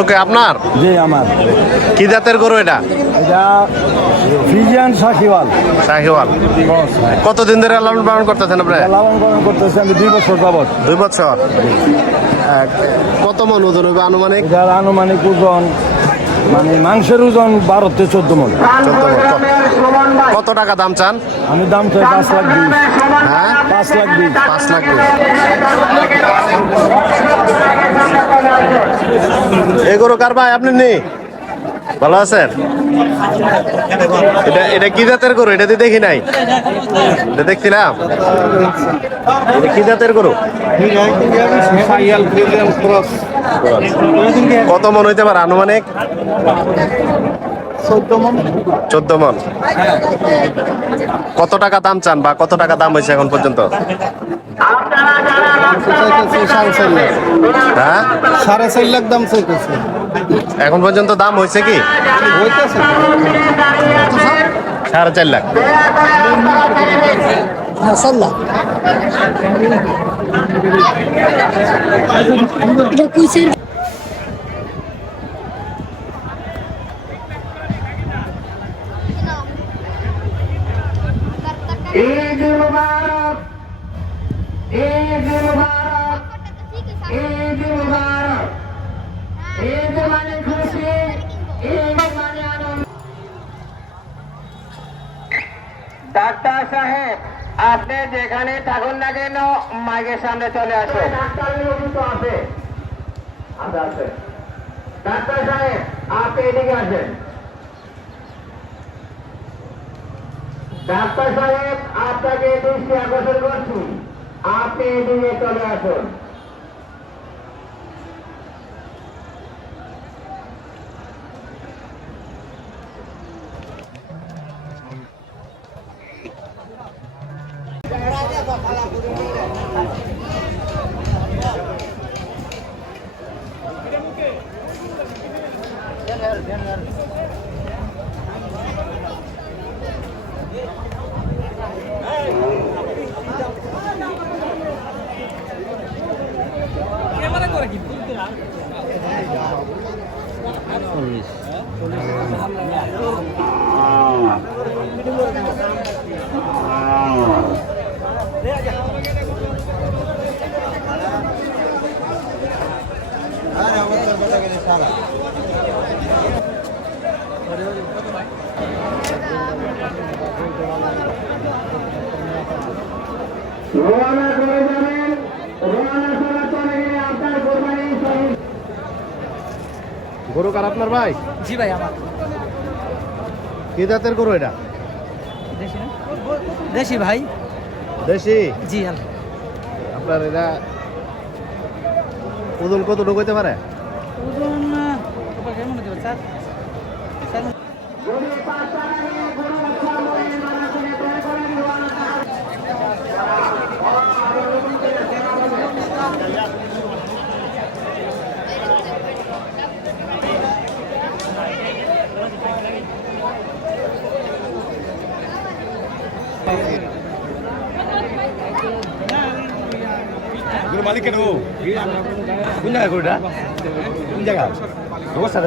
গরু কে আপনার? জি আমার। কি জাতের গরু এটা? এটা ফ্রিজিয়ান শাহিওয়াল। শাহিওয়াল। কতদিন ধরে লালন পালন করতেছেন আপনি? লালন পালন করতেছি আমি 2 বছর যাবত। 2 বছর। কত মন ওজন হবে আনুমানিক? এটার আনুমানিক ওজন মানে মাংসের ওজন 12 থেকে 14 মণ। 14 মণ। কত টাকা দাম চান? আমি দাম চাই 5,20,000। হ্যাঁ 5,20,000। 5,20,000। এই গরু কার ভাই আপনি নেই? ভালো আছেন? এটা এটা কি জাতের গরু? এটা দেখি নাই, এটা দেখছিলাম। এটা কি জাতের গরু? কত মন হইতে পারে আনুমানিক? 14 মন। কত টাকা দাম চান বা কত টাকা দাম হয়েছে এখন পর্যন্ত? হ্যাঁ 4.5 লাখ দাম চাইতেছে। এখন পর্যন্ত দাম হয়েছে কি? 4.5 লাখ। ঈদ মুবারক, ঈদ মুবারক, ঈদ মুবারক। ঈদ মানে খুশি, ঈদ মানে আনন্দ। ডাক্তার সাহেব, আপনি যেখানে থাকুন না কেন মাইকের সামনে চলে আসুন। ডাক্তার নিয়োজিত আছে, আছে। ডাক্তার সাহেব আপনি এদিকে আসেন। ডাক্তার সাহেব আপনাকে দৃষ্টি আকর্ষণ করছি, আপনি এদিকে চলে আসুন। রওনা করে যাবেন, রওনা চলাচলে আপনার কোরবানি শহীদ। গরু কার আপনার ভাই? জি ভাই আমার। কি জাতের গরু এটা? দেশি না? দেশি ভাই। দেশি? জি আপনার এটা ওজন কতটুকু হইতে পারে? ওজন কেমন হতে পারে স্যার? মালিক কেন কোন জায়গায় গরুটা? কোন জায়গা অবস্থা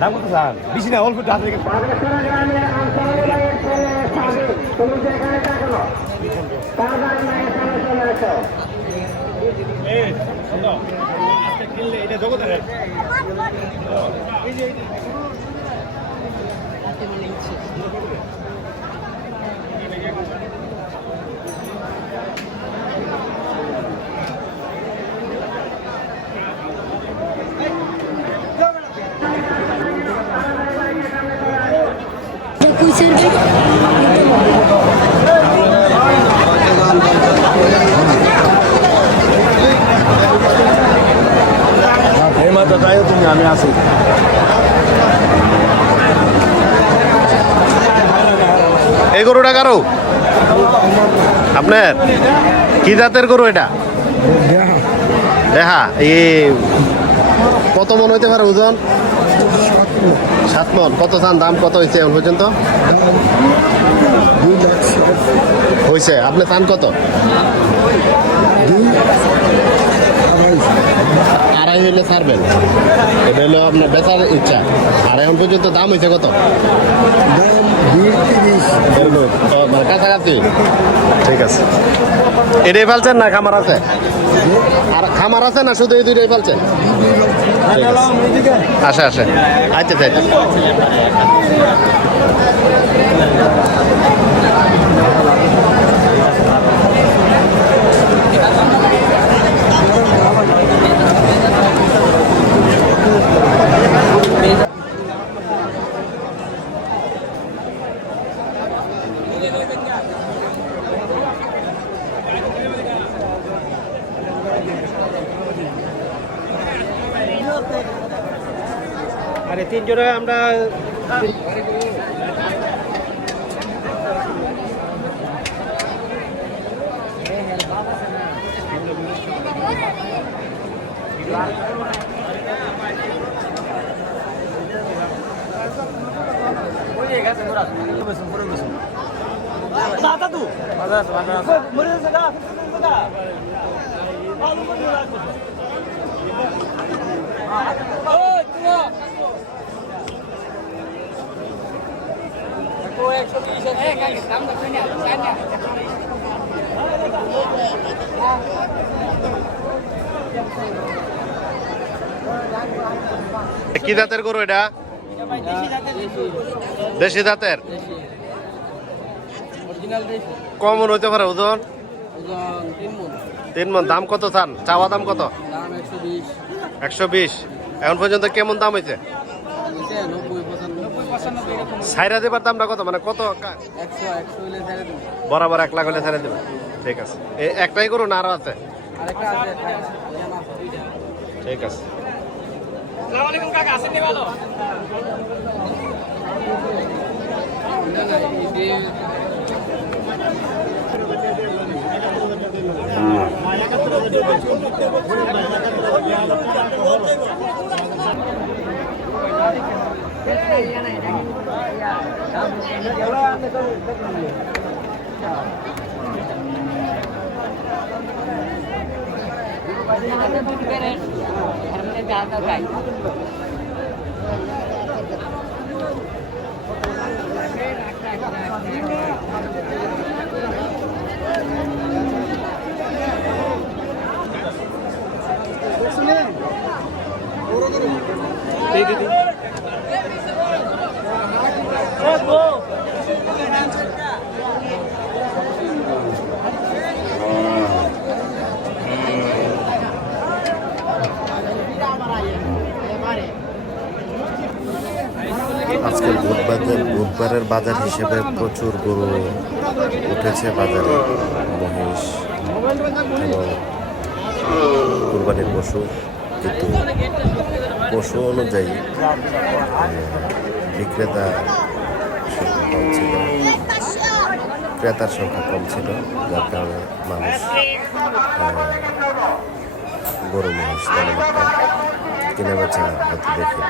দাম কত স্যার? বেশি না, অল্প হাত রেখে। এটা জগতের তুমি আমি আসি। এই গরুটা কারো আপনার? কি জাতের গরু এটা? দেখা এই কত মন হইতে পারে ওজন? 7 মন। কত চান দাম? কত হয়েছে এখন পর্যন্ত? হয়েছে। আপনি চান কত? 2.5 বাটাই হইলে ছাড়বেন, এটা হলো আপনার বেচার ইচ্ছা। আর এখন পর্যন্ত দাম হয়েছে কত? মানে কাছাকাছি। ঠিক আছে, এটাই ফেলছেন না খামার আছে? আর খামার আছে না শুধু এই দুইটাই ফেলছেন? আসে আসে, আচ্ছা আচ্ছা। আরে 3 জোড়া আমরা কি জাতের গরু এটা? দেশি জাতের। কমন হইতে পারে ওজন? 3 মণ। দাম কত চান? চাওয়া দাম কত? 120। এখন পর্যন্ত কেমন দাম হয়েছে? সাইরা দেবার দামটা কত, মানে কত? বরাবর 1 লাখ হলে ছেড়ে দেবে। ঠিক আছে, একটাই গরু না আরো আছে? ঠিক আছে। আজকে বুধবারের বাজার হিসেবে প্রচুর গরু উঠেছে বাজারে, মহিষ এবং কুরবানির পশু। কিন্তু পশু অনুযায়ী বিক্রেতা সংখ্যা কম ছিল, ক্রেতার সংখ্যা কম ছিল, যার কারণে মানুষ গরু মহিষ তেমন একটা কেনা বেচা হতে দেখি।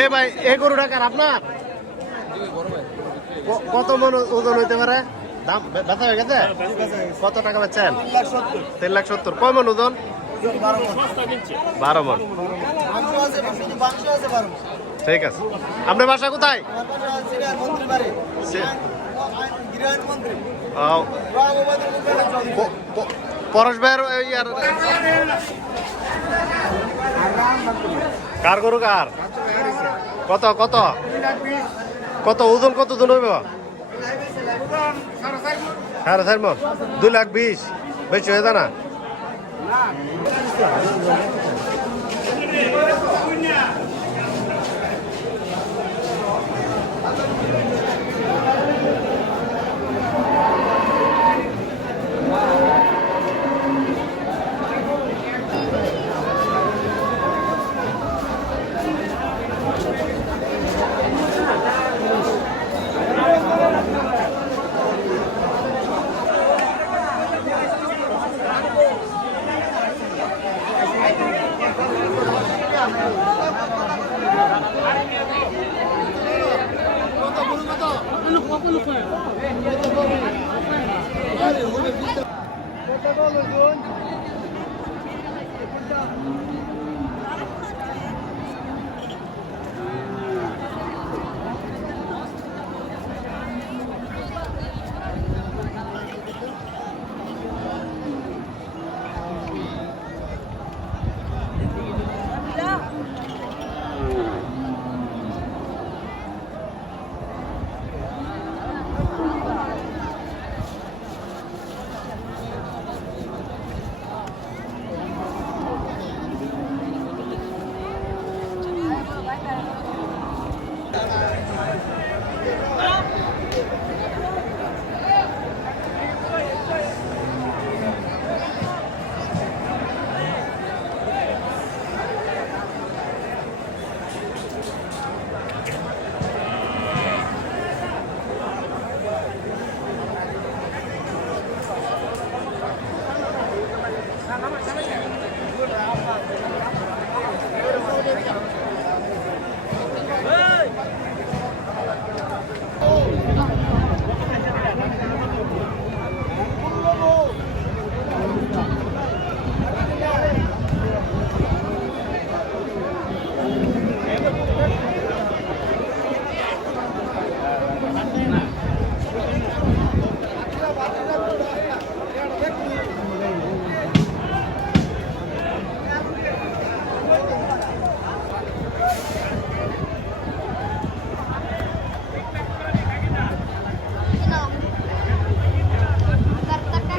এ ভাই এ গরু টাকার আপনার কত মন ওজন হইতে পারে? দাম বেচা হয়ে গেছে? কত টাকা বেচছেন? 3,70,000। কয় মন ওজন? 12 মন। ঠিক আছে। আপনার বাসা কোথায়? পরশ ভাইয়ের ইয়ার কার গরু কার? কত কত কত ওজন কত জন হইব? 4.5 মন। 2,20,000 বেশি হয়ে যায় না?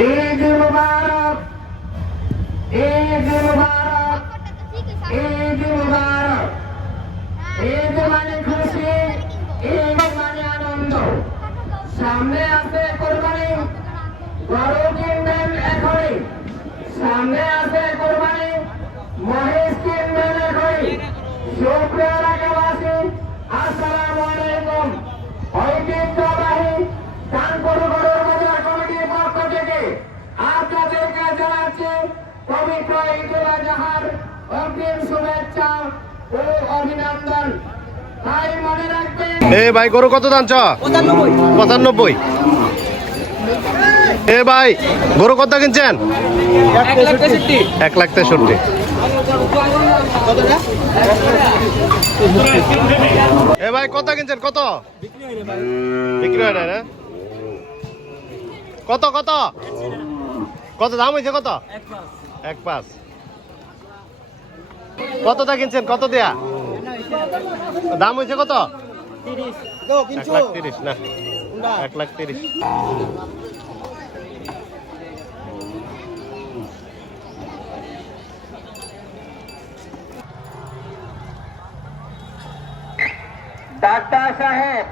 ঈদ মুবারক, ঈদ মুবারক, ঈদ মুবারক। ঈদ মানে খুশি, ঈদ মানে আনন্দ। সামনে আছে কোরবানি, গরু কিনবেন এখনই। সামনে আছে কোরবানি, মহিষ কিনবেন এখনই। সুপ্রিয় এলাকাবাসী, আসসালামু আলাইকুম। ঐতিহ্যবাহী কানপুর গরুর বাজার কমিটির পক্ষ থেকে আপনাদেরকে জানাচ্ছি পবিত্র ঈদুল আজহার অগ্রিম শুভেচ্ছা ও অভিনন্দন। তাই মনে রাখবেন। এ ভাই গরু কত দাম চ? 95। এ ভাই গরু কত কিনছেন? 1,63,000। এ ভাই কত কিনছেন? কত বিক্রি হয় না? কত কত কত দাম হয়েছে? কত? 1,5। কতটা কিনছেন? কত দেয়া দাম হয়েছে? কত? 1,30,000 না, 1,30,000। ডাক্তার সাহেব